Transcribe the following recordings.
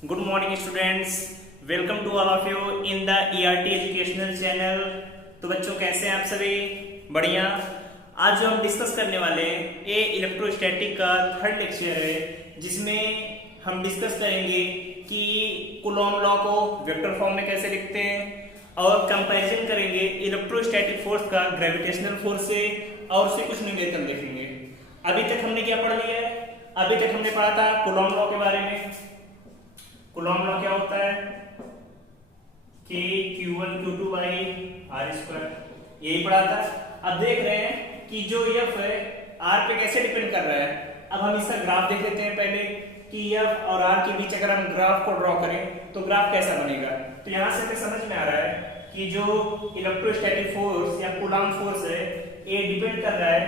Good morning students. Welcome to all of you in the ERT educational channel. तो बच्चों कैसे हैं आप सभी? बढ़िया। आज जो हम डिस्कस करने वाले हैं ये इलेक्ट्रोस्टैटिक का थर्ड लेक्चर है, जिसमें हम डिस्कस करेंगे कि कूलॉम लॉ को वेक्टर फॉर्म में कैसे लिखते हैं और कंपैरिजन करेंगे इलेक्ट्रोस्टैटिक फोर्स का ग्रेविटेशनल फोर्स से और उससे कुछ न्यूमेरिकल देखेंगे। अभी तक हमने क्या पढ़ लिया है? अभी तक हमने पढ़ा था कूलॉम लॉ के बारे में। कूलॉम लॉ क्या होता है कि Q1 Q2 by R square, यही पढ़ा था। अब देख रहे हैं कि जो F है R पे कैसे डिपेंड कर रहा है। अब हम इसका ग्राफ देख लेते हैं पहले कि F और R के बीच अगर हम ग्राफ को ड्रॉ करें तो ग्राफ कैसा बनेगा। तो यहाँ से हमें समझ में आ रहा है कि जो इलेक्ट्रोस्टैटिक फोर्स या कूलॉम फोर्स है ये डिपेंड कर रहा है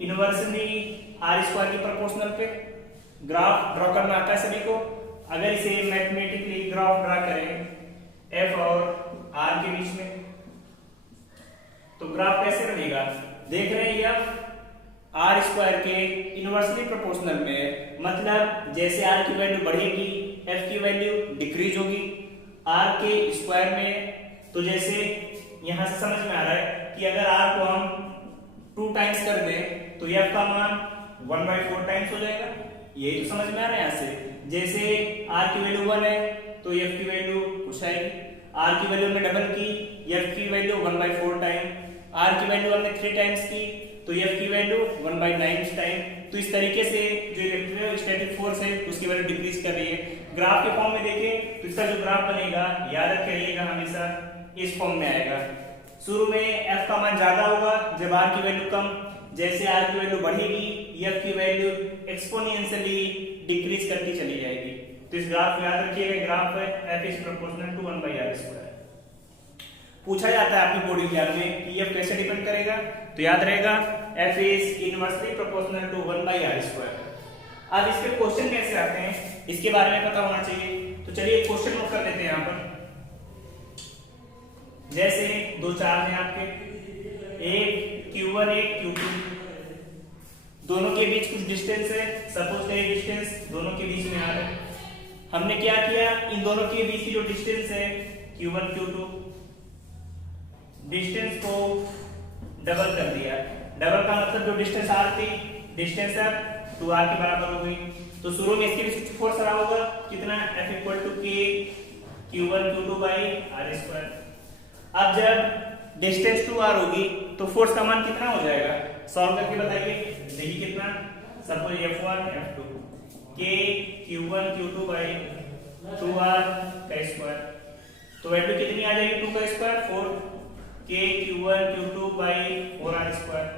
इनवर्सली आर स्क्वायर की प्रोपोर्शनल पे। ग्राफ ड्रॉ करना आता है सभी को। अगर इसे मैथमेटिकली ग्राफ ड्रा करें एफ और आर के बीच में तो ग्राफ कैसे बनेगा। देख रहे हैं एफ आर स्क्वायर के इनवर्सली प्रोपोर्शनल में, मतलब जैसे आर की वैल्यू बढ़ेगी एफ की वैल्यू डिक्रीज होगी आर के स्क्वायर में। तो जैसे यहां से समझ में आ रहा है कि अगर आर को हम 2 टाइम्स कर दें तो एफ का मान 1/4 टाइम्स हो जाएगा। यही तो समझ में आ रहा है यहाँ से। जैसे r की वैल्यू 1 है तो f की वैल्यू कुछ आएगी। r की वैल्यू में डबल की, f की वैल्यू 1/4 टाइम। r की वैल्यू हमने 3 टाइम्स की तो f की वैल्यू 1/9 टाइम। तो इस तरीके से जो इलेक्ट्रोस्टैटिक फोर्स है उसकी वैल्यू डिक्रीज कर रही है। ग्राफ के फॉर्म में देखें तो इसका जो ग्राफ बनेगा याद रखिएगा हमेशा इस फॉर्म में आएगा। शुरू में f का मान ज्यादा होगा जब r की वैल्यू कम, जैसे r की वैल्यू बढ़ेगी f की वैल्यू एक्सपोनेंशियली डिक्रीज करती चली जाएगी। तो इस ग्राफ में याद रखिएगा ग्राफ है f is proportional to 1/r square. पूछा जाता है आपकी बोर्ड एग्जाम में कि f कैसे डिपेंड करेगा, तो याद रहेगा f is inversely proportional to 1/r square. अब इस पे क्वेश्चन कैसे आते हैं इसके बारे में पता होना चाहिए। तो चलिए क्वेश्चन नोट कर लेते हैं यहाँ पर। जैसे दो चार्ज हैं आपके, एक Q1 एक Q2, दोनों के बीच कुछ डिस्टेंस है। सपोज करिए डिस्टेंस दोनों के बीच में आ रहा है। हमने क्या किया, इन दोनों के बीच की जो डिस्टेंस है Q1 Q2, डिस्टेंस को डबल कर दिया। डबल का मतलब जो डिस्टेंस R थी डिस्टेंस अब 2R के बराबर हो गई। तो शुरू में इसके बीच फोर्स रहा होगा कितना, F equal to K Q1 Q2 by R square. अब जब डिस्टेंस 2R होगी तो फोर्स का मान कितना हो जाएगा, सॉल्व करके बताइए। देखिए कितना, suppose F1 F2 K Q1 Q2 by 2R का स्क्वायर। तो वैल्यू कितनी आ जाएगी 2 का square 4, K Q1 Q2 by 4R square.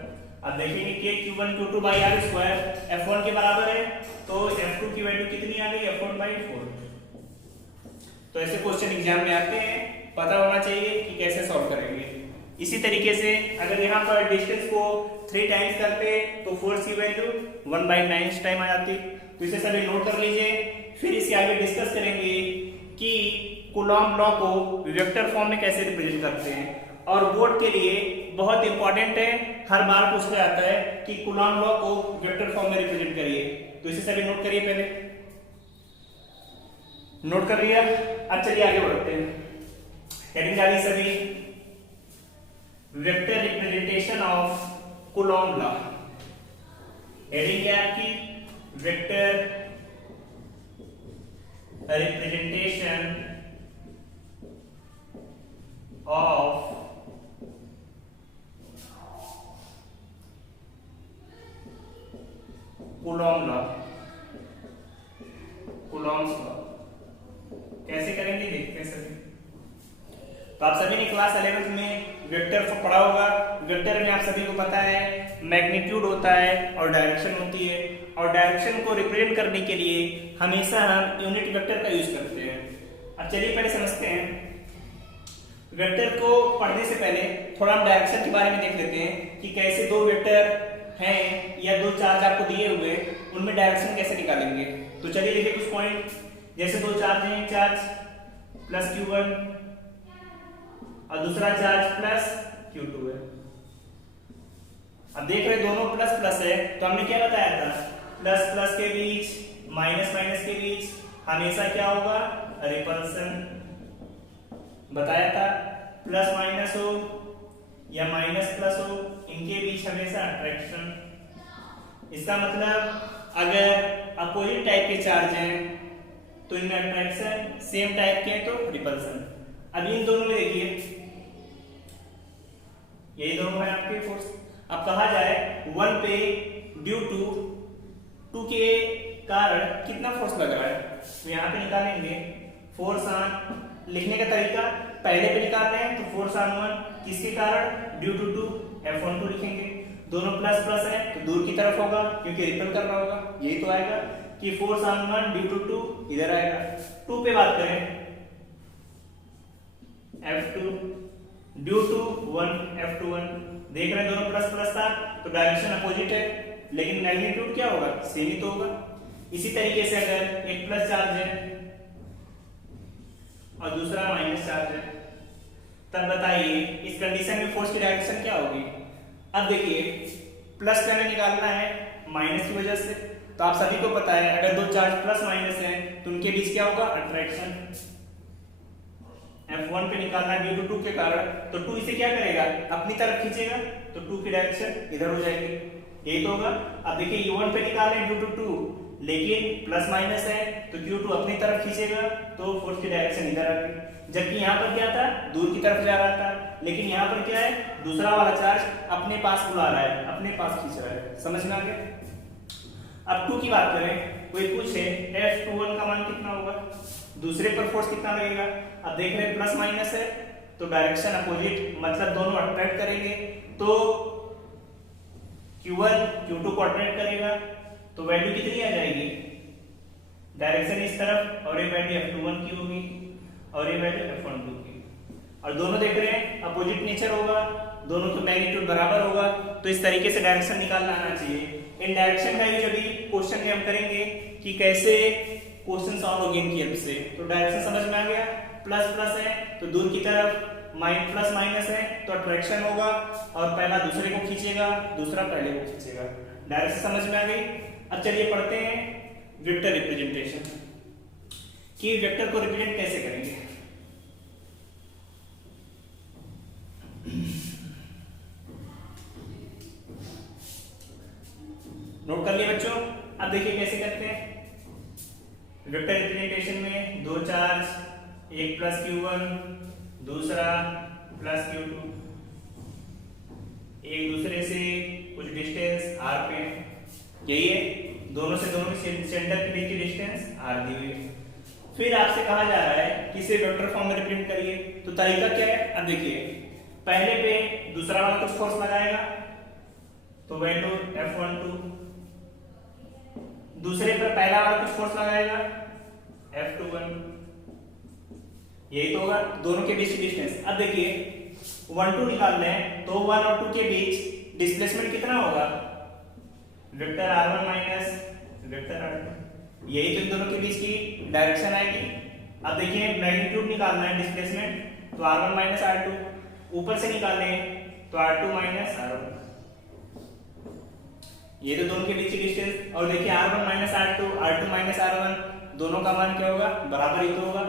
अब देखेंगे K Q1 Q2 by R square F1 के बराबर है तो F2 की वैल्यू कितनी आ गई F1/4। तो ऐसे क्वेश्चन एग्जाम में आते हैं, पता होना चाहिए कि कैसे सॉल्व करेंगे। इसी तरीके से अगर यहाँ पर डिस्टेंस को 3 टाइम्स करते तो फोर्स की वैल्यू 1/9 टाइम आ जाती। तो इसे सभी नोट कर लीजिए। फिर इसके आगे डिस्कस करेंगे कि कूलॉम लॉ को वेक्टर फॉर्म में कैसे रिप्रेजेंट करते हैं। और बोर्ड के लिए बहुत इंपॉर्टेंट है, हर बार पूछा जाता है कि कूलॉम लॉ को वेक्टर फॉर्म में रिप्रेजेंट करिए। तो इसे सभी नोट करिए, पहले नोट कर लिया। अब चलिए आगे बढ़ते हैं। हेडिंग डालिए सभी, vector representation of Coulomb law. Heading क्या है आपकी, vector representation of Coulomb law. Coulomb's law कैसे करेंगे देखते हैं सभी। तो आप सभी ने क्लास 11th में वेक्टर को पढ़ा होगा। वेक्टर में आप सभी को पता है मैग्नीट्यूड होता है और डायरेक्शन होती है, और डायरेक्शन को रिप्रेजेंट करने के लिए हमेशा हम यूनिट वेक्टर का यूज करते हैं। अब चलिए पहले समझते हैं। वेक्टर को पढ़ने से पहले थोड़ा हम डायरेक्शन के बारे में देख लेते हैं कि कैसे दो वेक्टर हैं या दो चार्ज आपको दिए हुए उनमें डायरेक्शन कैसे निकालेंगे। तो चलिए देखिए कुछ पॉइंट। जैसे दो चार्ज हैं, चार्ज प्लस Q1 और दूसरा चार्ज प्लस Q2 है। अब देख रहे दोनों प्लस प्लस है तो हमने क्या बताया था, प्लस प्लस के बीच माइनस माइनस के बीच हमेशा क्या होगा, रिपल्सन। बताया था प्लस माइनस हो या माइनस प्लस हो, इनके बीच हमेशा अट्रैक्शन। इसका मतलब अगर अपोजिट टाइप के चार्ज हैं तो इनमें अट्रैक्शन, सेम टाइप के हैं तो रिपल्सन। अब इन दोनों में देखिए, यही दोनों है आपके फोर्स। अब कहा जाए 1 पे ड्यू टू 2 के कारण कितना फोर्स लग रहा है, तो यहाँ पे निकालेंगे फोर्स ऑन। लिखने का तरीका पहले पे निकाल रहे हैं तो फोर्स ऑन 1 किसके कारण, ड्यू टू 2, F12 लिखेंगे। दोनों प्लस प्लस है तो दूर की तरफ होगा क्योंकि रिपल कर रहा होगा, यही तो आएगा कि फोर्स ऑन 1 ड्यू टू 2 इधर आएगा। 2 पे बात करें, F2 ड्यू टू 1, F21। देख रहे हैं दोनों प्लस प्लस था तो डायरेक्शन अपोजिट है, लेकिन मैग्नीट्यूड क्या होगा, सेम ही तो होगा। इसी तरीके से अगर एक प्लस चार्ज है और दूसरा माइनस चार्ज है, तब बताइए इस कंडीशन में फोर्स की डायरेक्शन क्या होगी। अब देखिए प्लस का निकालना है माइनस की वजह से, तो आप सभी को पता है अगर दो चार्ज प्लस माइनस है तो उनके बीच क्या होगा, अट्रैक्शन। F1 पे निकालना है ड्यू टू 2 के कारण, तो 2 इसे क्या करेगा, अपनी तरफ खींचेगा तो 2 की डायरेक्शन इधर हो जाएगी, यही तो होगा। अब देखिए U1 पे निकाल रहे हैं ड्यू टू 2, लेकिन प्लस माइनस है तो Q2 अपनी तरफ खींचेगा तो फोर्स की डायरेक्शन इधर आ गई। जबकि यहाँ पर क्या था, दूर की तरफ जा रहा था, लेकिन यहाँ पर क्या है, दूसरा वाला चार्ज अपने पास बुला रहा है, अपने पास खींच रहा है। समझ में आ गया। अब 2 की बात करें, कोई पूछे F21 का मान कितना होगा, दूसरे पर फोर्स कितना लगेगा। अब देख रहे हैं प्लस माइनस है तो डायरेक्शन अपोजिट, मतलब दोनों अट्रैक्ट करेंगे, तो Q1 Q2 को अट्रैक्ट करेगा तो वैल्यू कितनी आ जाएगी, डायरेक्शन इस तरफ, और ये वैल्यू F21 की होगी और ये वैल्यू F12 की। और दोनों देख रहे हैं अपोजिट नेचर होगा, दोनों का मैग्नीट्यूड बराबर होगा, तो इस तरीके से डायरेक्शन निकालना आना चाहिए। इन डायरेक्शन का यूज अभी क्वेश्चन में हम करेंगे कि कैसे क्वेश्चन सॉल्व होगी इनकी हेल्प से। तो डायरेक्शन समझ में आ गया, प्लस प्लस है तो दूर की तरफ, प्लस माइनस है तो अट्रैक्शन होगा, और पहला दूसरे को खींचेगा, दूसरा पहले को खींचेगा। डायरेक्शन समझ में आ गई। अब चलिए पढ़ते हैं वेक्टर रिप्रेजेंटेशन, कि वेक्टर को रिप्रेजेंट कैसे करेंगे। नोट कर लिए बच्चों। अब देखिए कैसे करते हैं वेक्टर रिप्रेजेंटेशन में, दो चार्ज, एक प्लस Q1 दूसरा प्लस Q2, एक दूसरे से कुछ डिस्टेंस r पे, यही है, दोनों से दोनों के सेंटर के बीच की डिस्टेंस r दी हुई है। फिर आपसे कहा जा रहा है कि इसे वेक्टर फॉर्म में रिप्रेजेंट करिए, तो तरीका क्या है। अब देखिए पहले पे दूसरा वाला कुछ फोर्स लगाएगा तो वैल्यू F12, दूसरे पर पहला वाला कुछ फोर्स लगाएगा F21, यही तो होगा, दोनों के बीच की डिस्टेंस। अब देखिए 1 2 निकालना है तो 1 और 2 के बीच डिस्प्लेसमेंट कितना होगा, vector r1 minus vector r2, यही तो इन दोनों के बीच की डायरेक्शन आएगी। अब देखिए मैग्नीट्यूड निकालना है डिस्प्लेसमेंट, तो r1 माइनस r2, ऊपर से निकालने तो r2 माइनस r1, ये तो दोनों के बीच की डिस्टेंस। और देखिए r1 minus r2, r2 minus r1, दोनों का मान क्या होगा, बराबर ही तो होगा।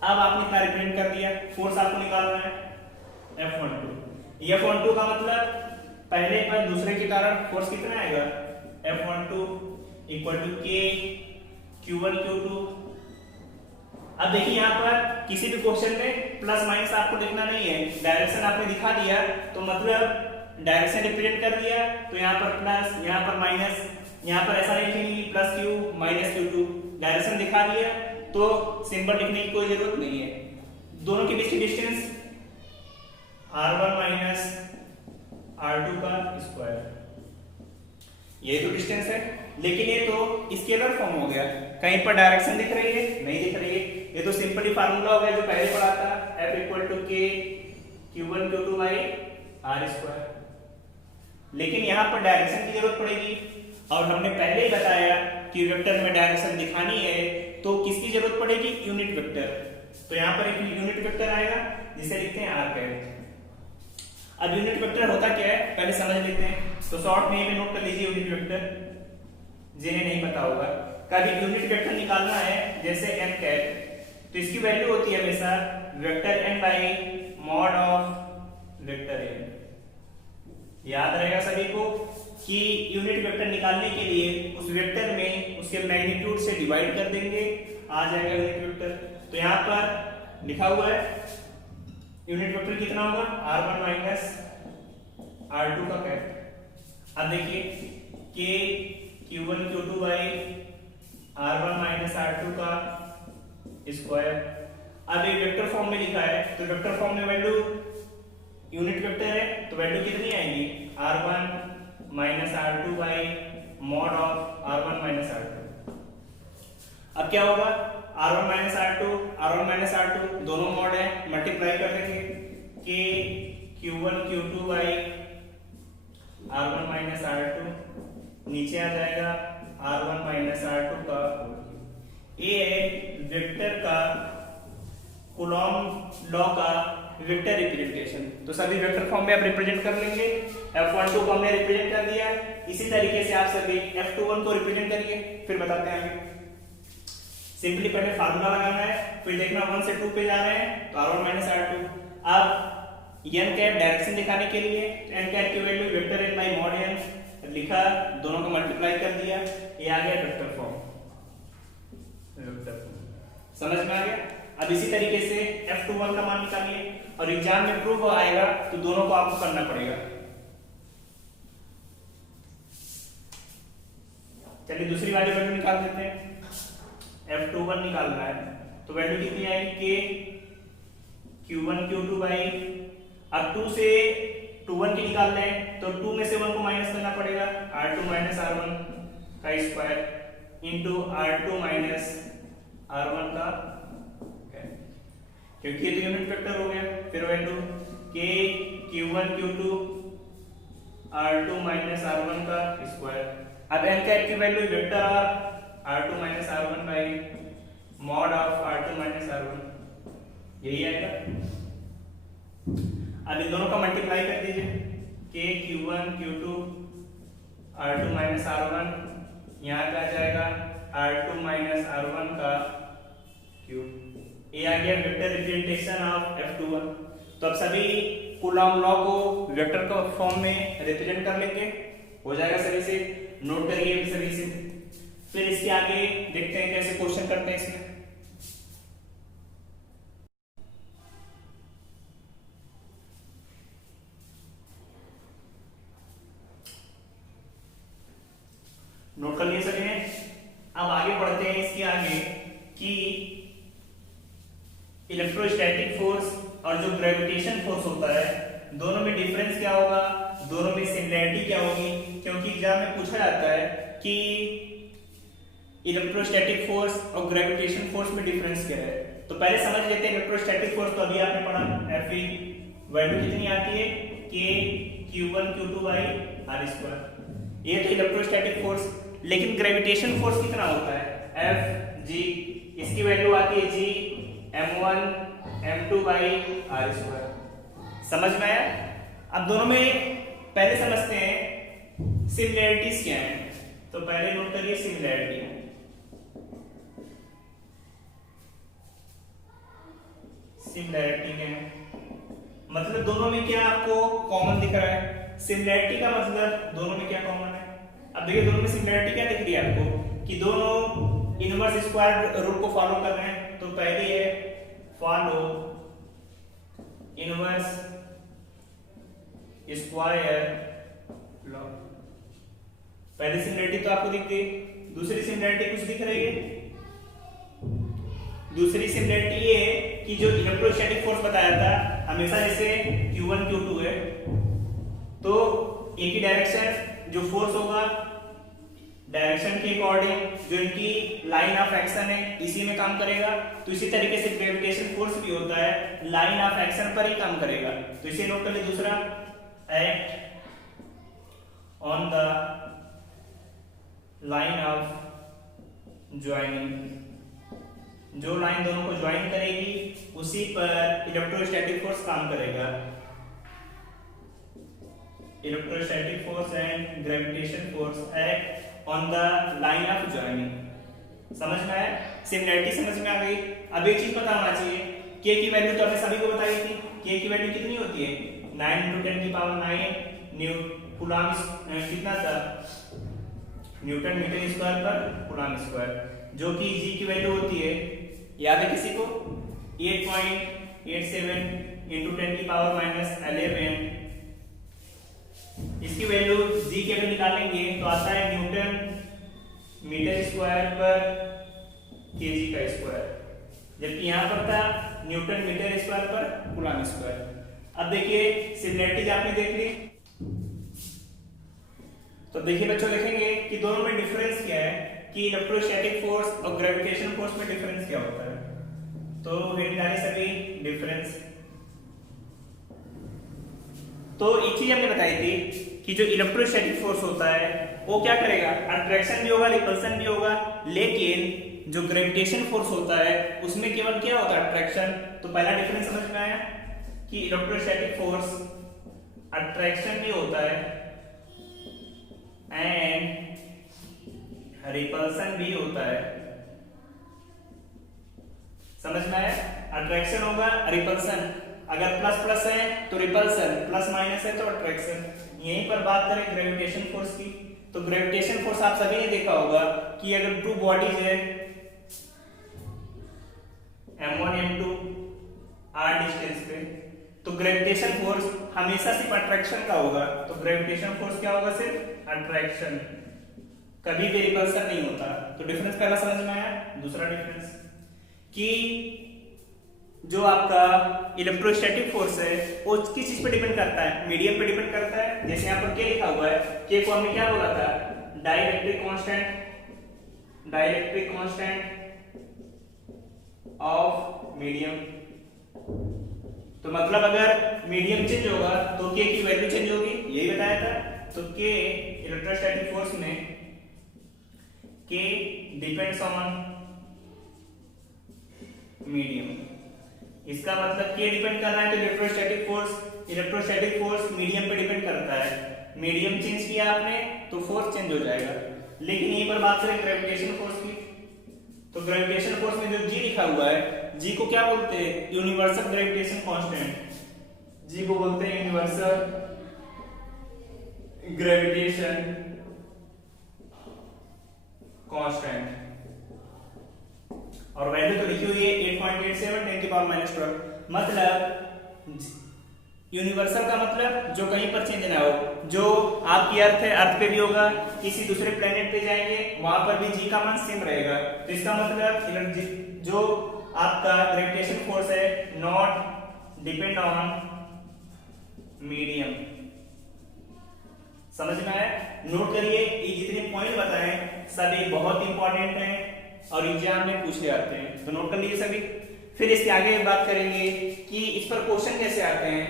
अब आपने क्या रिप्रेजेंट कर दिया, फोर्स आपको निकालना है F12। F12 का मतलब पहले पर दूसरे के कारण फोर्स कितना आएगा, F12 equal to K Q1 Q2। अब देखिए यहाँ पर किसी भी क्वेश्चन में प्लस माइनस आपको लिखना नहीं है, डायरेक्शन आपने दिखा दिया तो मतलब डायरेक्शन रिप्रेजेंट कर दिया, तो यहाँ पर प्लस, यहाँ पर माइनस, यहाँ पर ऐसा नहीं लिखेंगे plus Q minus Q2, direction दिखा दिया तो सिंबल लिखने की कोई जरूरत नहीं है। दोनों के बीच की डिस्टेंस r1 माइनस r2 का स्क्वायर, ये तो डिस्टेंस है, लेकिन ये तो स्केलर फॉर्म हो गया, कहीं पर डायरेक्शन दिख रही है, नहीं दिख रही है, ये तो सिंपली फार्मूला हो गया जो पहले पढ़ा था, F equal to K Q1 Q2 by r square. लेकिन यहाँ पर डायरेक्शन की जरूरत पड़ेगी, और हमने पहले ही बताया कि वेक्टर में डायरेक्शन दिखानी है तो किसकी जरूरत पड़ेगी, यूनिट वेक्टर। तो यहाँ पर एक यूनिट वेक्टर आएगा जिसे लिखते हैं r कैप। अब यूनिट वेक्टर होता क्या है पहले समझ लेते हैं, तो शॉर्ट में नोट कर लीजिए यूनिट वेक्टर, जिन्हें नहीं पता होगा। कभी यूनिट वेक्टर निकालना है जैसे n कैट, तो इसकी वैल्यू होती है हमेशा vector n by mod of vector n। याद रहेगा सभी को कि यूनिट वेक्टर निकालने के लिए उस वेक्टर में उसके मैग्नीट्यूड से डिवाइड कर देंगे, आ जाएगा यूनिट वेक्टर। तो यहाँ पर लिखा हुआ है यूनिट वेक्टर कितना होगा, r1 माइनस r2 का कैट। अब देखिए k q1 q2 by r1 minus r2 का स्क्वायर। अब ये वेक्टर फॉर्म में लिखा है, तो वेक्टर फॉर्म में वैल्यू यूनिट वेक्टर है तो वैल्यू कितनी आएगी, r1 minus r2 by mod of r1 minus r2। अब क्या होगा, r1 माइनस r2 दोनों मॉड है, मल्टीप्लाई कर देंगे k q1 q2 by r1 minus r2, नीचे आ जाएगा r1 माइनस r2 का। ये है वेक्टर का कूलॉम लॉ का वेक्टर रिप्रेजेंटेशन। तो सभी वेक्टर फॉर्म में आप रिप्रेजेंट कर लेंगे। F12 को हमने रिप्रेजेंट कर दिया, इसी तरीके से आप सभी F21 को रिप्रेजेंट करिए, फिर बताते हैं आगे। सिंपली पहले फार्मूला लगाना है, फिर देखना 1 से 2 पे जा रहे हैं तो r1 माइनस r2। अब n कैप डायरेक्शन दिखाने के लिए n कैप की value vector n by mod n लिखा, दोनों को मल्टीप्लाई कर दिया, ये आ गया वेक्टर फॉर्म। समझ में आ गया। अब इसी तरीके से F21 का मान निकालिए, और एग्जाम में प्रूव आएगा तो दोनों को आपको करना पड़ेगा। चलिए दूसरी वाली वैल्यू निकाल देते हैं। F21 निकालना है तो वैल्यू कितनी आएगी, k q1 q2 बाई, अब 2 से 2 1 की निकाल लें तो 2 में से 1 को माइनस करना पड़ेगा, r2 माइनस r1 का square into r2 minus r1 का, क्योंकि ये तो यूनिट वेक्टर हो गया। फिर value k q1 q2 r2 minus r1 का स्क्वायर। अब n कैप की value vector r2 minus r1 by mod of r2 minus r1, यही आएगा। अब इन दोनों का मल्टीप्लाई कर दीजिए, k q1 q2 r2 minus r1, यहाँ पे आ जाएगा r2 माइनस r1 का क्यूब। ये आ गया वेक्टर रिप्रेजेंटेशन ऑफ F21। तो अब सभी कूलॉम लॉ को वेक्टर का फॉर्म में रिप्रेजेंट कर लेंगे, हो जाएगा सभी से, नोट करिए सभी से। फिर इसके आगे देखते हैं कैसे क्वेश्चन करते हैं इसमें। नोट कर लिए सभी ने। अब आगे बढ़ते हैं इसके आगे कि इलेक्ट्रोस्टैटिक फोर्स और जो ग्रेविटेशन फोर्स होता है, दोनों में डिफरेंस क्या होगा, दोनों में सिमिलरिटी क्या होगी, क्योंकि एग्जाम में पूछा जाता है कि इलेक्ट्रोस्टैटिक फोर्स और ग्रेविटेशन फोर्स में डिफरेंस क्या है। तो पहले समझ लेते हैं इलेक्ट्रोस्टैटिक फोर्स। तो अभी आपने पढ़ा Fe वैल्यू कितनी आती है, k q1 q2 by r square, ये तो इलेक्ट्रोस्टैटिक फोर्स। लेकिन ग्रेविटेशन फोर्स कितना होता है, Fg, इसकी वैल्यू आती है g m1 m2 by r square. समझ में आया। अब दोनों में पहले समझते हैं सिमिलरिटीज क्या है। तो पहले नोट करिए सिमिलरिटी। सिमिलरिटी क्या है, मतलब दोनों में क्या आपको कॉमन दिख रहा है। सिमिलरिटी का मतलब दोनों में क्या कॉमन है। अब देखिए दोनों में सिमिलरिटी क्या दिख रही है आपको, कि दोनों इनवर्स स्क्वायर रूल को फॉलो कर रहे हैं। तो पहले है फॉलो इनवर्स स्क्वायर लॉ। पहली सिमिलरिटी तो आपको दिख गई। दूसरी सिमिलरिटी कुछ दिख रही है। दूसरी सिमिलरिटी ये है कि जो इलेक्ट्रोस्टैटिक फोर्स बताया था, हमेशा जैसे Q1 Q2 है तो एक ही डायरेक्शन जो फोर्स होगा, डायरेक्शन के अकॉर्डिंग जो इनकी लाइन ऑफ एक्शन है इसी में काम करेगा। तो इसी तरीके से ग्रेविटेशन फोर्स भी होता है, लाइन ऑफ एक्शन पर ही काम करेगा। तो इसे नोट कर ले। दूसरा, act on the line of joining, जो लाइन दोनों को ज्वाइन करेगी उसी पर इलेक्ट्रोस्टैटिक फोर्स काम करेगा। Electrostatic force and gravitation force act on the line of joining. समझ में आया? सिमिलरिटी समझ में आ गई। अब एक चीज पता होना चाहिए, के की वैल्यू तो हमने सभी को बताई थी। के की वैल्यू कितनी होती है? 9 × 10⁹ कूलम्ब कितना था? न्यूटन मीटर स्क्वायर पर कूलम्ब स्क्वायर, जो कि जी की वैल्यू होती है, याद है किसी को? 8.87 × 10⁻11। इसकी वैल्यू जी की अगर निकालेंगे तो आता है न्यूटन मीटर स्क्वायर पर केजी का स्क्वायर, जबकि यहां पर था न्यूटन मीटर स्क्वायर पर कूलम्ब स्क्वायर। अब देखिए सिमिलरिटीज आपने देख ली, तो देखिए बच्चों देखेंगे कि दोनों में डिफरेंस क्या है, कि इलेक्ट्रोस्टैटिक फोर्स और ग्रेविटेशन फोर्स में डिफरेंस क्या होता है। तो हेडिंग सभी डिफरेंस। तो एक चीज हमने बताई थी कि जो इलेक्ट्रोस्टैटिक फोर्स होता है वो क्या करेगा? अट्रैक्शन भी होगा, रिपल्सन भी होगा, लेकिन जो ग्रेविटेशन फोर्स होता है उसमें केवल क्या होता है? अट्रैक्शन। तो पहला डिफरेंस समझ में आया कि इलेक्ट्रोस्टैटिक फोर्स अट्रैक्शन भी होता है एंड रिपल्सन भी होता है। समझ में आया? अट्रैक्शन होगा, रिपल्सन। अगर प्लस प्लस है तो रिपल्सन, प्लस माइनस है तो अट्रैक्शन। यहीं पर बात करें ग्रेविटेशन फोर्स की, तो ग्रेविटेशन फोर्स आप सभी ने देखा होगा कि अगर टू बॉडीज है m1 m2 r डिस्टेंस पे, तो ग्रेविटेशन फोर्स हमेशा सिर्फ अट्रैक्शन का होगा। तो ग्रेविटेशन फोर्स क्या होगा? सिर्फ अट्रैक्शन, कभी भी रिपल्सन नहीं होता। तो डिफरेंस पहला समझ में आया। दूसरा डिफरेंस कि जो आपका इलेक्ट्रोस्टैटिक फोर्स है वो किस चीज पे डिपेंड करता है? मीडियम पे डिपेंड करता है। जैसे यहाँ पर क्या लिखा हुआ है, के को हमने क्या बोला था? Dielectric constant, dielectric constant of medium. तो मतलब अगर मीडियम चेंज होगा तो के की वैल्यू चेंज होगी, यही बताया था। तो के इलेक्ट्रोस्टैटिक फोर्स में के डिपेंड्स ऑन मीडियम। इसका मतलब के डिपेंड कर रहा है तो इलेक्ट्रोस्टैटिक फोर्स मीडियम पे डिपेंड करता है। मीडियम चेंज किया आपने तो फोर्स चेंज हो जाएगा। लेकिन यहीं पर बात करें ग्रेविटेशन फोर्स की, तो ग्रेविटेशन फोर्स में जो जी लिखा हुआ है, जी को क्या बोलते हैं? Universal gravitation constant. जी को बोलते हैं यूनिवर्सल ग्रेविटेशन कांस्टेंट, और वैल्यू तो लिखी हुई है 8.87 10⁻12। मतलब यूनिवर्सल का मतलब जो कहीं पर चेंज ना हो। जो आपकी अर्थ है, अर्थ पे भी होगा, किसी दूसरे प्लेनेट पे जाएंगे वहां पर भी जी का मान सेम रहेगा। तो इसका मतलब जो आपका ग्रेविटेशन फोर्स है नॉट डिपेंड ऑन मीडियम। समझ में आया? नोट करिए, ये जितने पॉइंट बताए सभी बहुत इंपॉर्टेंट हैं और एग्जाम में पूछे आते हैं, तो नोट कर लीजिए सभी। फिर इसके आगे बात करेंगे कि इस पर क्वेश्चन कैसे आते हैं।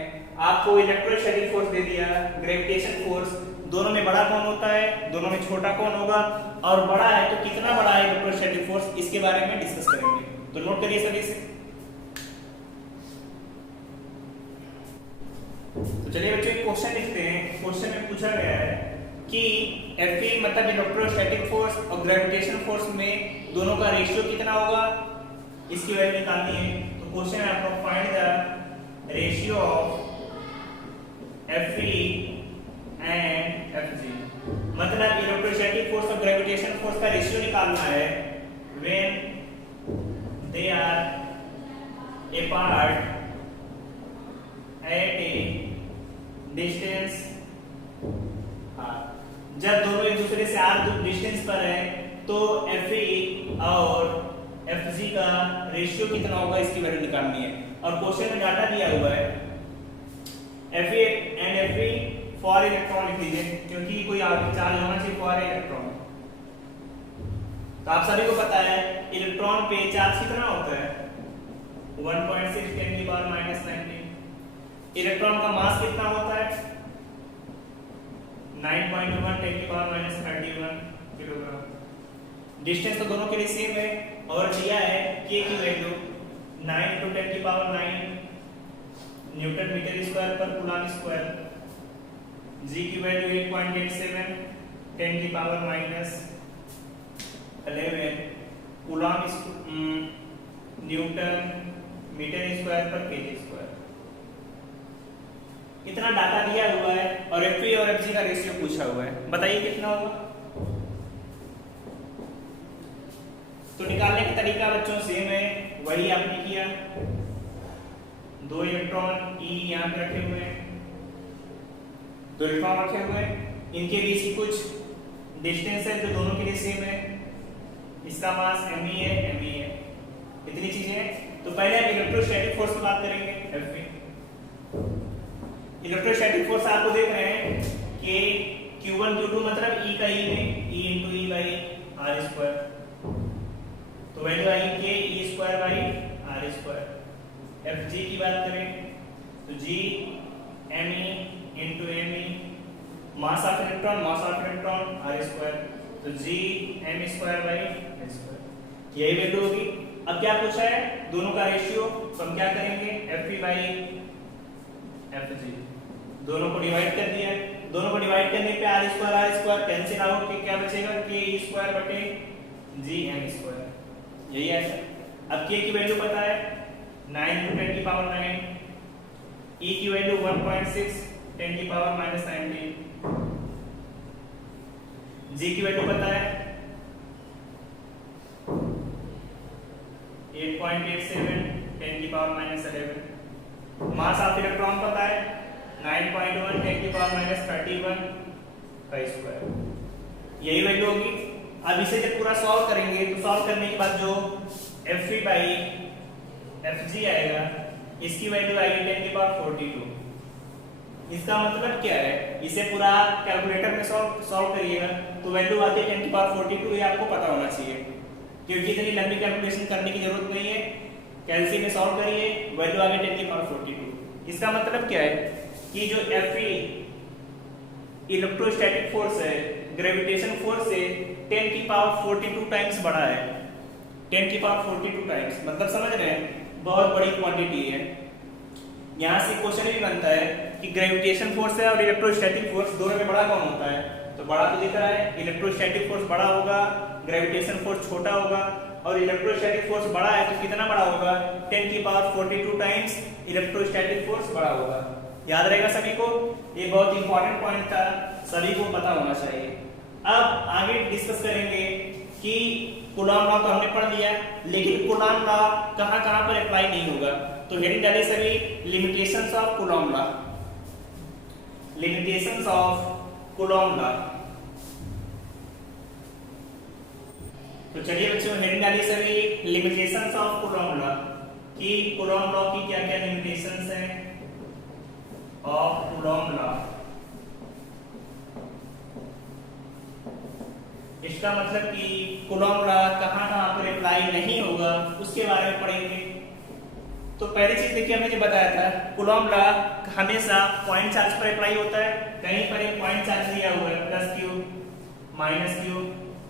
आपको इलेक्ट्रोस्टैटिक फोर्स दे दिया, ग्रेविटेशन फोर्स, दोनों में बड़ा कौन होता है, दोनों में छोटा कौन होगा, और बड़ा है तो कितना बड़ा है इलेक्ट्रोस्टैटिक फोर्स, इसके बारे में डिस्कस करेंगे। तो नोट करिए सभी से। तो चलिए बच्चों एक क्वेश्चन लिखते हैं। क्वेश्चन में पूछा गया है कि F मतलब इलेक्ट्रोस्टैटिक फोर्स और ग्रेविटेशन फोर्स में दोनों का रेशियो कितना होगा, इसकी वैल्यू निकालनी है। तो क्वेश्चन है आपको find the ratio of Fe and Fg। मतलब इलेक्ट्रोस्टैटिक फोर्स और ग्रेविटेशन फोर्स का रेशियो निकालना है when they are apart at a distance. जब दोनों एक दूसरे से r डिस्टेंस पर है तो Fe और Fg का रेशियो कितना होगा, इसकी वैल्यू निकालनी है। और क्वेश्चन में डाटा दिया हुआ है Fe and Fe for electron लिख लीजिए, क्योंकि कोई चार्ज होना चाहिए फॉर इलेक्ट्रॉन। तो आप सभी को पता है इलेक्ट्रॉन पे चार्ज कितना होता है? 1.6 10⁻19। इलेक्ट्रॉन का मास कितना होता है? 9.1 10⁻31 किलोग्राम। डिस्टेंस तो दोनों के लिए सेम है और दिया है के की वैल्यू 9 × 10⁹ न्यूटन मीटर स्क्वायर पर कूलम्ब स्क्वायर। जी की value 8.87 10⁻11 coulomb newton metre square पर केजी स्क्वायर। इतना डाटा दिया हुआ है और एफपी और एफजी का रेशियो पूछा हुआ है, बताइए कितना होगा। तो निकालने का तरीका बच्चों सेम है, वही आपने किया। 2 इलेक्ट्रॉन ई यहाँ पे रखे हुए हैं, 2 इलेक्ट्रॉन रखे हुए हैं, इनके बीच की कुछ डिस्टेंस है जो दोनों के लिए सेम है। इसका मास me है, इतनी चीजें हैं। तो पहले हम इलेक्ट्रोस्टैटिक फोर्स की बात करेंगे। Fp इलेक्ट्रोस्टैटिक फोर्स आपको देख रहे हैं कि Q1 Q2 मतलब E का E में E into E by R square, तो वैल्यू आई के E square by R square. Fg की बात करें तो G me into me, mass of electron R square, तो G m square by r square, यही वैल्यू होगी। अब क्या पूछा है, दोनों का रेशियो, तो हम क्या करेंगे Fp बाई Fg, दोनों को डिवाइड कर दिया। दोनों को डिवाइड करने पे r स्क्वायर कैंसिल आउट के क्या बचेगा, k e स्क्वायर बटे g m स्क्वायर, यही है। अब k की वैल्यू पता है 9 × 10⁻⁹, e की वैल्यू 1.6 10⁻⁻19, g की वैल्यू पता है 8.87 10⁻11, मास ऑफ इलेक्ट्रॉन पता है 9.1 10⁻31 का स्क्वायर, यही वैल्यू होगी। अब इसे जब पूरा सॉल्व करेंगे तो सॉल्व करने के बाद जो Fp बाई Fg आएगा, इसकी वैल्यू आएगी 10⁻42। इसका मतलब क्या है, इसे पूरा कैलकुलेटर में सॉल्व करिएगा तो वैल्यू आती है 10⁻42, ये आपको पता होना चाहिए क्योंकि इतनी लंबी कैलकुलेशन करने की जरूरत नहीं है। कैलसी में सॉल्व करिए, वैल्यू आ गई 10⁻42। इसका मतलब क्या है कि जो Fe इलेक्ट्रोस्टैटिक फोर्स है, ग्रेविटेशन फोर्स से 10⁻42 टाइम्स बड़ा है। 10⁻42 टाइम्स मतलब समझ रहे हैं, बहुत बड़ी क्वांटिटी है। यहाँ से क्वेश्चन भी बनता है कि ग्रेविटेशन फोर्स है और इलेक्ट्रोस्टैटिक फोर्स दोनों में बड़ा कौन होता है, तो बड़ा तो दिख रहा है, इलेक्ट्रोस्टैटिक फोर्स बड़ा होगा, ग्रेविटेशन फोर्स छोटा होगा, और इलेक्ट्रोस्टैटिक फोर्स बड़ा है तो कितना बड़ा होगा, 10⁻42 टाइम्स इलेक्ट्रोस्टैटिक फोर्स बड़ा होगा। याद रहेगा सभी को, ये बहुत इंपॉर्टेंट पॉइंट था, सभी को पता होना चाहिए। अब आगे डिस्कस करेंगे कि कूलॉम लॉ तो हमने पढ़ लिया, लेकिन कूलॉम लॉ कहां-कहां पर अप्लाई नहीं होगा, तो हेडिंग डालिए सभी limitations of Coulomb law. Limitations of Coulomb law, तो चलिए बच्चों हेडिंग डालिए सभी लिमिटेशंस ऑफ कूलॉम लॉ, कि कूलॉम लॉ की क्या-क्या लिमिटेशंस हैं ऑफ कूलॉम लॉ। इसका मतलब कि कूलॉम लॉ कहां-कहां पर अप्लाई नहीं होगा उसके बारे में पढ़ेंगे। तो पहली चीज देखिए, हमने जो बताया था कूलॉम लॉ हमेशा पॉइंट चार्ज पर अप्लाई होता है। कहीं पर एक पॉइंट चार्ज दिया हुआ है +q -q,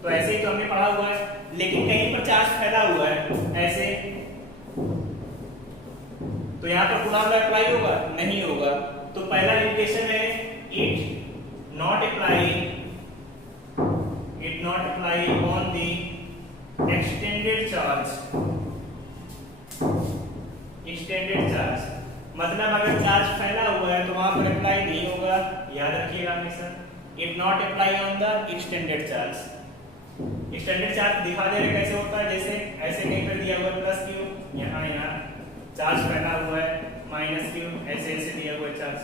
तो ऐसे ही तो हमने पढ़ा हुआ है, लेकिन कहीं पर चार्ज फैला हुआ है ऐसे, तो यहाँ पर कूलॉम लॉ अप्लाई होगा, नहीं होगा। तो पहला लिमिटेशन है it not apply on the extended charge. Extended charge मतलब अगर चार्ज फैला हुआ है तो वहां पर अप्लाई नहीं होगा, याद रखिएगा हमेशा। It not apply on the extended charge. Extended charge दिखा दे रहे कैसे होता है, जैसे ऐसे कहीं पर दिया हुआ है +q, यहाँ चार्ज फैला हुआ है -q, ऐसे दिया हुआ है चार्ज,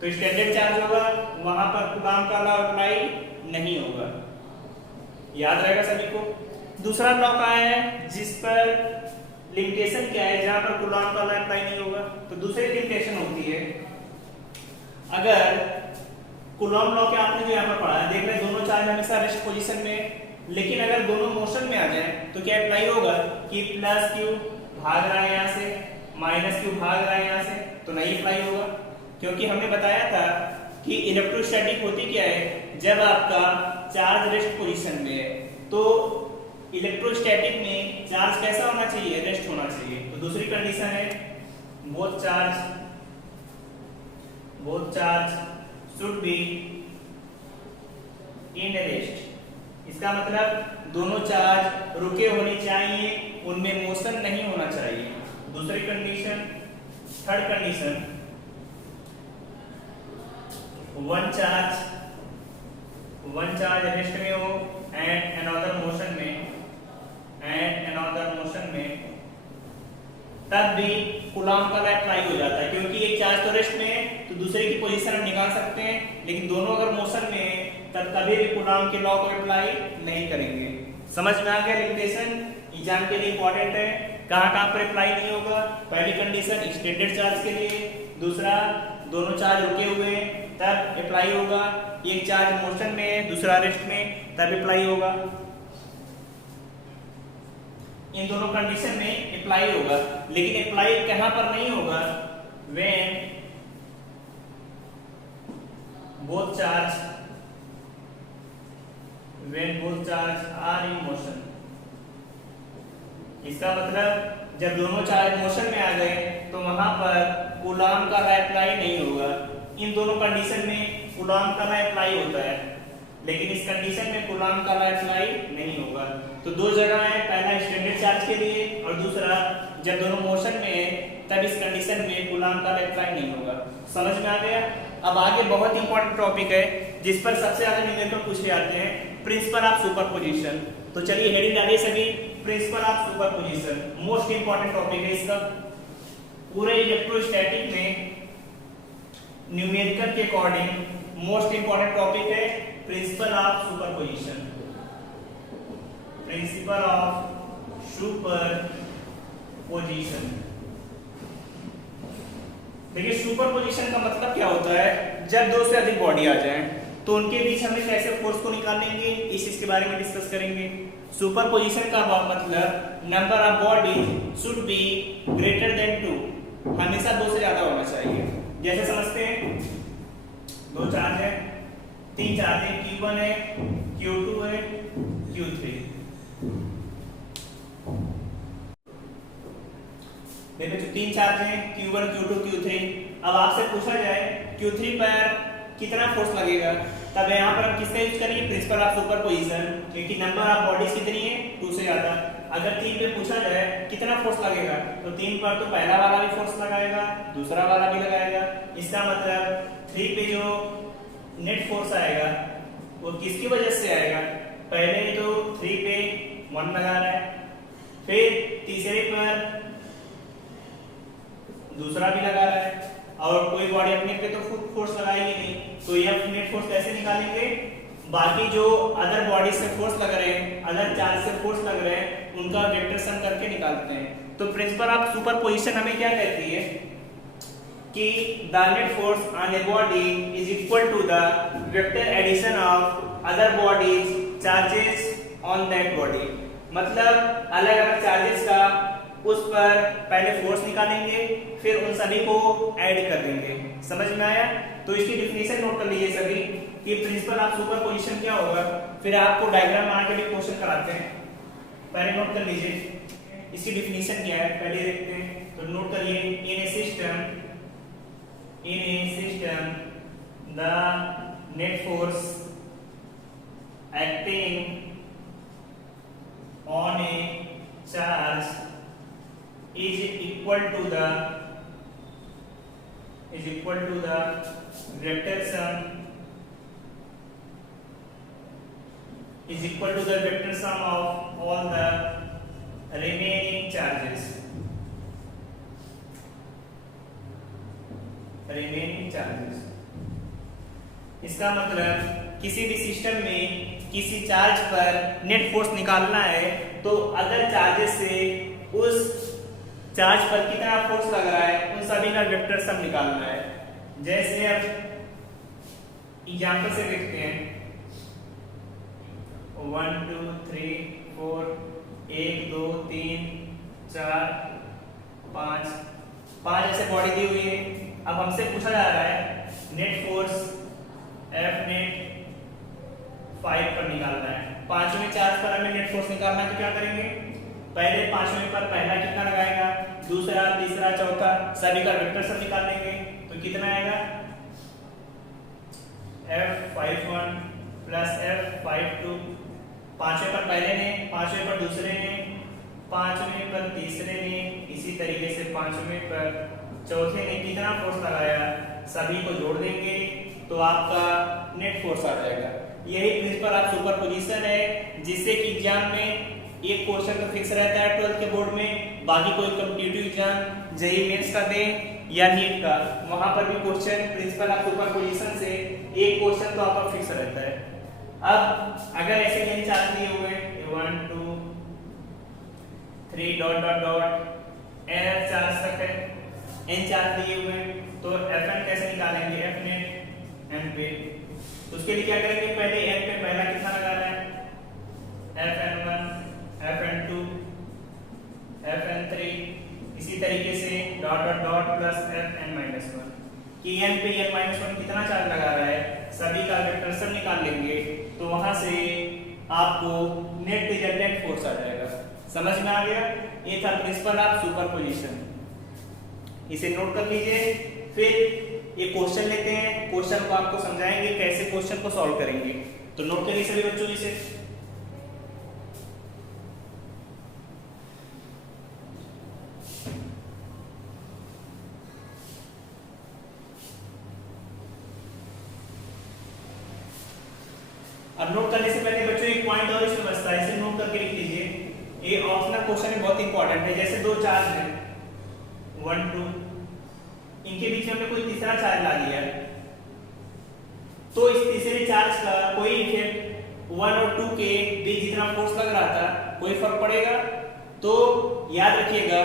तो एक्सटेंडेड चार्ज होगा, वहां पर कूलॉम का लॉ अप्लाई नहीं होगा, याद रहेगा सभी को। दूसरा लॉ का है जिस पर लिमिटेशन क्या है, जहां पर कूलॉम का लॉ अप्लाई नहीं होगा, तो दूसरी लिमिटेशन होती है अगर कूलॉम लॉ के आपने जो यहाँ पर पढ़ा है, देख रहे दोनों चार्ज हमेशा रेस्ट पोजीशन में, लेकिन अगर दोनों मोशन में आ जाए तो क्या अप्लाई होगा कि +q भाग रहा है यहाँ से, -q भाग रहा है यहाँ से, तो नहीं अप्लाई होगा, क्योंकि हमने बताया था कि इलेक्ट्रोस्टैटिक होती क्या है, जब आपका चार्ज रेस्ट पोजीशन में है तो इलेक्ट्रोस्टैटिक में चार्ज कैसा होना चाहिए, रेस्ट होना चाहिए। तो दूसरी कंडीशन है both charge should be in rest. इसका मतलब दोनों चार्ज रुके होने चाहिए, उनमें मोशन नहीं होना चाहिए। दूसरी condition, third condition, one charge rest में हो एंड अनदर मोशन में, तब भी कूलॉम का लॉ अप्लाई हो जाता है, क्योंकि एक चार्ज तो रेस्ट में है तो दूसरे की पोजीशन हम निकाल सकते हैं, लेकिन दोनों अगर मोशन में है तब कभी भी कूलॉम के लॉ को अप्लाई नहीं करेंगे। समझ में आ गया लिमिटेशन? एग्जाम के लिए इंपॉर्टेंट है। कहाँ पर अप्लाई नहीं होगा? पहली कंडीशन एक्सटेंडेड चार्ज के लिए, दूसरा दोनों चार्ज रुके हुए तब अप्लाई होगा, एक चार्ज मोशन में है दूसरा रेस्ट में तब अप्लाई होगा। इन दोनों कंडीशन में अप्लाई होगा, लेकिन अप्लाई कहां पर नहीं होगा? When both charge are in motion. इसका मतलब जब दोनों चार्ज मोशन में आ गए तो वहां पर कूलॉम का लॉ अप्लाई नहीं होगा। इन दोनों कंडीशन में कूलॉम का लॉ अप्लाई होता है, लेकिन इस कंडीशन में कूलॉम का लॉ अप्लाई नहीं होगा। तो दो जगह है, पहला स्टैंडर्ड चार्ज के लिए और दूसरा जब दोनों मोशन में है तब इस कंडीशन में कूलॉम का लॉ अप्लाई नहीं होगा। समझ में आ गया? अब आगे बहुत इंपॉर्टेंट टॉपिक है जिस पर सबसे ज्यादा न्यूमेरिकल पूछे जाते हैं, प्रिंसिपल ऑफ सुपरपोजिशन। तो चलिए हेडिंग डालिए सभी, principle of superposition most important topic है इसका। पूरे इलेक्ट्रोस्टैटिक में न्यूमेरिकल के अकॉर्डिंग मोस्ट इंपॉर्टेंट टॉपिक है principle of superposition. Principle of superposition. देखिए सुपरपोजिशन का मतलब क्या होता है? जब दो से अधिक बॉडी आ जाएं तो उनके बीच हमें कैसे फोर्स को निकालेंगे, इस चीज के बारे में डिस्कस करेंगे। सुपरपोजिशन का मतलब number of bodies should be greater than 2, हमेशा दो से ज्यादा होना चाहिए। जैसे समझते हैं दो चार्ज है, तीन चार्ज है, Q1 है, Q2 है, Q3। देखो जो तीन चार्ज हैं Q1, Q2, Q3। अब आपसे पूछा जाए Q3 पर कितना फोर्स लगेगा, तब यहाँ पर हम किसका यूज करेंगे? प्रिंसिपल ऑफ सुपरपोजिशन, क्योंकि नंबर ऑफ बॉडीज कितनी है? 2 से ज्यादा। अगर 3 पे पूछा जाए कितना फोर्स लगेगा, तो 3 पर तो पहला वाला भी फोर्स लगाएगा, दूसरा वाला भी लगाएगा। इसका मतलब 3 पे जो नेट फोर्स आएगा वो किसकी वजह से आएगा? पहले तो 3 पे 1 लगा रहा है, फिर तीसरे पर दूसरा भी लगा रहा है, और कोई बॉडी अपने पे तो फोर्स लगाएगी नहीं, तो ये नेट फोर्स कैसे निकालेंगे? बाकी जो अदर बॉडी से फोर्स लग रहे हैं, अदर चार्ज से फोर्स लग रहे हैं, उनका वेक्टर सम करके निकालते हैं। तो प्रिंसिपल ऑफ सुपरपोजिशन हमें क्या कहती है कि the net force on a body is equal to the vector addition of other bodies charges on that body. मतलब अलग अलग चार्जेस का उस पर पहले फोर्स निकालेंगे, फिर उन सभी को ऐड कर देंगे। समझ में आया? तो इसकी डेफिनेशन नोट कर लीजिए सभी कि प्रिंसिपल ऑफ सुपरपोजिशन क्या होगा, फिर आपको डायग्राम बना के भी क्वेश्चन कराते हैं। पहले नोट कर लीजिए इसकी डेफिनेशन क्या है, पहले देखते हैं। तो नोट करिए, in a system the net force acting on a charge is equal to the vector sum of all the remaining charges। इसका मतलब किसी भी सिस्टम में किसी चार्ज पर नेट फोर्स निकालना है तो अदर चार्जेस से उस चार्ज पर कितना फोर्स लग रहा है उन सभी का वेक्टर सम निकालना है। जैसे अब एग्जांपल से देखते हैं, 1 2 3 4 1 2 3 4 5 ऐसे बॉडी दी हुई है। अब हमसे पूछा जा रहा है नेट फोर्स F नेट 5 पर निकालना है। पांचवें चार्ज पर हमें नेट फोर्स निकालना है, तो क्या करेंगे? पहले पांचवें पर पहला कितना लगाएगा, दूसरा, तीसरा, चौथा, सभी का वेक्टर सम निकाल लेंगे। तो कितना आएगा? F51 प्लस F52 5वें पर पहले ने, 5वें पर दूसरे ने, 5वें पर तीसरे ने, इसी तरीके से 5वें पर चौथे ने कितना फोर्स लगाया, सभी को जोड़ देंगे तो आपका नेट फोर्स आ जाएगा। यही प्रिंसिपल ऑफ सुपरपोजिशन है, जिससे कि एग्जाम में एक क्वेश्चन तो फिक्स रहता है 12th के बोर्ड में, बाकी कोई कॉम्पिटिटिव एग्जाम जेईई मेंस का दे या नीट का, वहां पर भी क्वेश्चन प्रिंसिपल ऑफ सुपरपोजिशन से एक क्वेश्चन तो आपका फिक्स रहता है। अब अगर ऐसे n चार्ज दिए हुए 1 2 3 dot dot dot n charge तक है, n चार्ज दिए हुए तो Fn कैसे निकालेंगे, F नेट n पे, उसके लिए क्या करेंगे, पहले n पे पहला कितना लगाना है, Fn1 Fn2 Fn3, इसी तरीके से dot dot dot plus Fn-1 कि n पे n-1 कितना चार्ज लगा रहा है, सभी का वेक्टर सब निकाल लेंगे तो वहां से आपको नेट रिजल्टेंट फोर्स आ जाएगा। समझ में आ गया? ये था प्रिंसिपल ऑफ सुपरपोजिशन, इसे नोट कर लीजिए। फिर एक क्वेश्चन लेते हैं, क्वेश्चन को आपको समझाएंगे कैसे क्वेश्चन को सॉल्व करेंगे, तो नोट करिए सभी बच्चों इसे। अब नोट करने से पहले बच्चों एक पॉइंट और इसमें बचता है, इसे नोट करके लिख लीजिए। ये ऑप्शनल क्वेश्चन में बहुत इंपॉर्टेंट है। जैसे दो चार्ज हैं 1 2, इनके बीच में हमने कोई तीसरा चार्ज ला दिया, तो इस तीसरे चार्ज का कोई इफेक्ट 1 और 2 के बीच जितना फोर्स लग रहा था कोई फर्क पड़ेगा? तो याद रखिएगा,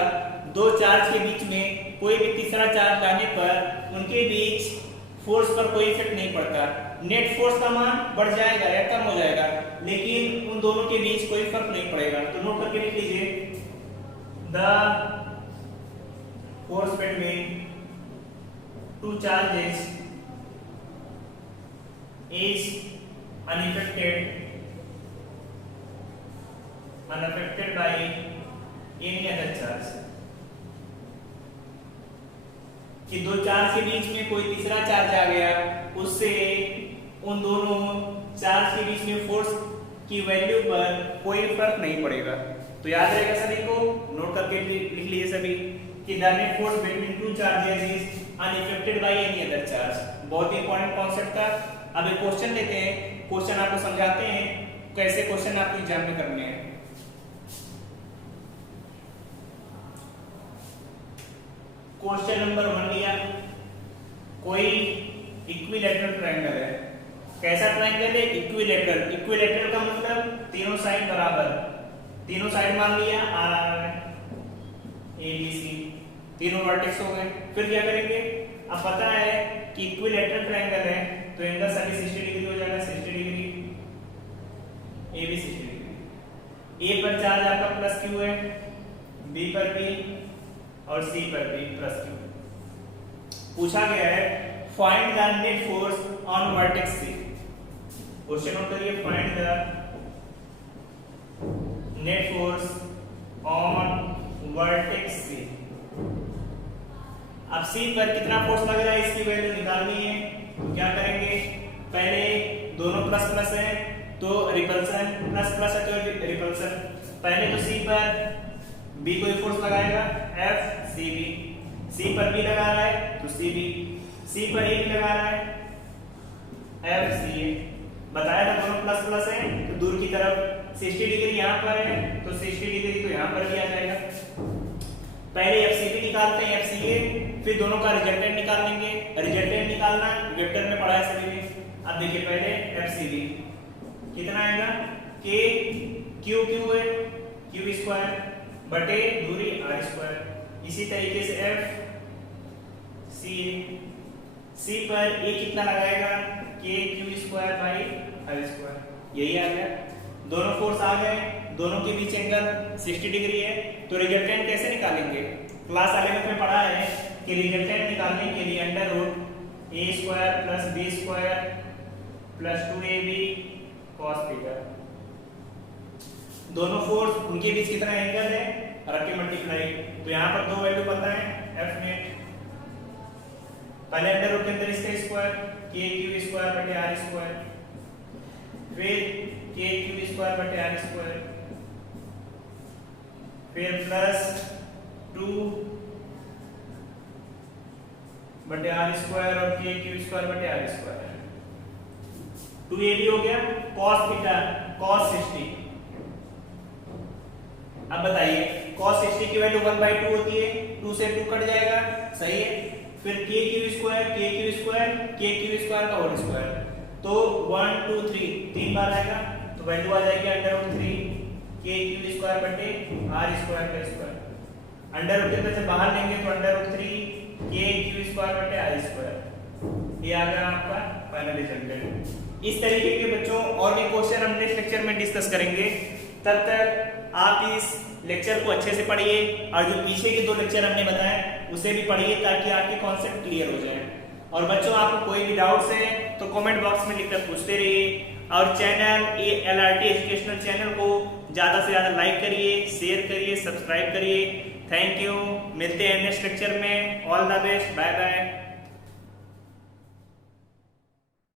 दो चार्ज के बीच में कोई भी तीसरा चार्ज लाने पर उनके बीच फोर्स पर कोई इफेक्ट नहीं पड़ता। नेट फोर्स का मान बढ़ जाएगा या कम हो जाएगा, लेकिन उन दोनों के बीच कोई फर्क नहीं पड़ेगा। तो नोट करके लिख लीजिए, the force between two charges is unaffected by any other charge। कि दो चार्ज के बीच में कोई तीसरा चार्ज आ गया, उससे उन दोनों चार्ज के बीच में फोर्स की वैल्यू पर कोई फर्क नहीं पड़ेगा। तो याद रहेगा सभी को, नोट करके लिख लीजिए सभी कि the net force between two charges is unaffected by any other charge. बहुत ही इंपॉर्टेंट कॉन्सेप्ट था। अब एक क्वेश्चन लेते हैं, क्वेश्चन आपको समझाते हैं कैसे क्वेश्चन आपको एग्जाम में करने हैं। क्वेश्चन नंबर 1 लिया, कोई इक्विलैटरल ट्रायंगल है। कैसा ट्रायंगल है? इक्विलैटरल। इक्विलैटरल का मतलब तीनों साइड बराबर, तीनों साइड मान लिया आर ए बी सी, तीनों वर्टेक्स हो गए। फिर क्या करेंगे, अब पता है कि इक्विलैटरल ट्रायंगल है तो एंगल सभी 60 डिग्री हो जाएगा, 60 degree, A B 60 degree. A पर चार्ज आपका प्लस क्यू है, बी पर बी और सी पर बी प्लस क्यू। पूछा गया है find the net force on vertex C. Question note करिए, find the net force on vertex C. अब सी पर कितना फोर्स लग रहा है इसकी वैल्यू निकालनी है। तो क्या करेंगे, पहले दोनों प्लस प्लस है तो रिपल्सन, प्लस प्लस है तो रिपल्सन। पहले तो सी पर बी कोई फोर्स लगाएगा, एफ सी बी। सी पर बी लगा रहा है तो सी बी, सी पर ए भी लगा रहा है, एफ सी ए। बताया था दोनों प्लस प्लस है तो दूर की तरफ 60 डिग्री यहाँ पर है तो 60 डिग्री तो यहाँ पर भी आ जाएगा। पहले एफसीबी निकालते हैं, एफसीए, फिर दोनों का रिजल्टेंट निकाल लेंगे। रिजल्टेंट निकालना वेक्टर में पढ़ा है सभी ने। अब देखिए पहले एफसीबी कितना आएगा, के क्यू क्यू है क्यू स्क्वायर बटे दूरी आर स्क्वायर। इसी तरीके से एफ सी पर ए कितना लगाएगा, K Q square by R square. यही आ गया, दोनों फोर्स आ गए, दोनों के बीच एंगल 60 डिग्री है। तो रिजल्टेंट कैसे निकालेंगे? क्लास 11 में पढ़ा है कि रिजल्टेंट निकालने के लिए under root A square plus B square plus 2ab cos theta. दोनों फोर्स उनके बीच कितना एंगल है, रख के मल्टीप्लाई। तो यहाँ पर दो वैल्यू पता है, एफ नेट पहले अंडर रूट के अंदर इसका स्क्वायर, के क्यू स्क्वायर बटे आर स्क्वायर, फिर के क्यू स्क्वायर बटे आर स्क्वायर, फिर प्लस 2 बटे आर स्क्वायर और के क्यू स्क्वायर बटे आर स्क्वायर। 2 ये भी हो गया cos थीटा cos 60। अब बताइए cos 60 की वैल्यू 1/2 होती है, 2 से 2 कट जाएगा, सही है। फिर के क्यू स्क्वायर का होल स्क्वायर, तो 1 2 3 3 बार आएगा, तो वैल्यू आ जाएगी √3 के क्यू स्क्वायर बटे आर स्क्वायर का स्क्वायर। अंडर रूट से बाहर लेंगे तो √3 के क्यू स्क्वायर बटे आर स्क्वायर। ये आ गया आपका फाइनल रिजल्ट। इस तरीके के बच्चों और भी क्वेश्चन हम नेक्स्ट लेक्चर में डिस्कस करेंगे। तब तक आप इस लेक्चर को अच्छे से पढ़िए और जो पीछे के 2 लेक्चर हमने बताए उसे भी पढ़िए ताकि आपके कॉन्सेप्ट क्लियर हो जाए। और बच्चों आपको कोई भी डाउट्स है तो कमेंट बॉक्स में लिखकर पूछते रहिए और चैनल LRT एजुकेशनल चैनल को ज़्यादा से ज़्यादा लाइक करिए, शेयर करिए, सब्सक्राइब करिए। थैंक यू, मिलते हैं नेक्स्ट लेक्चर में। All the best, bye bye.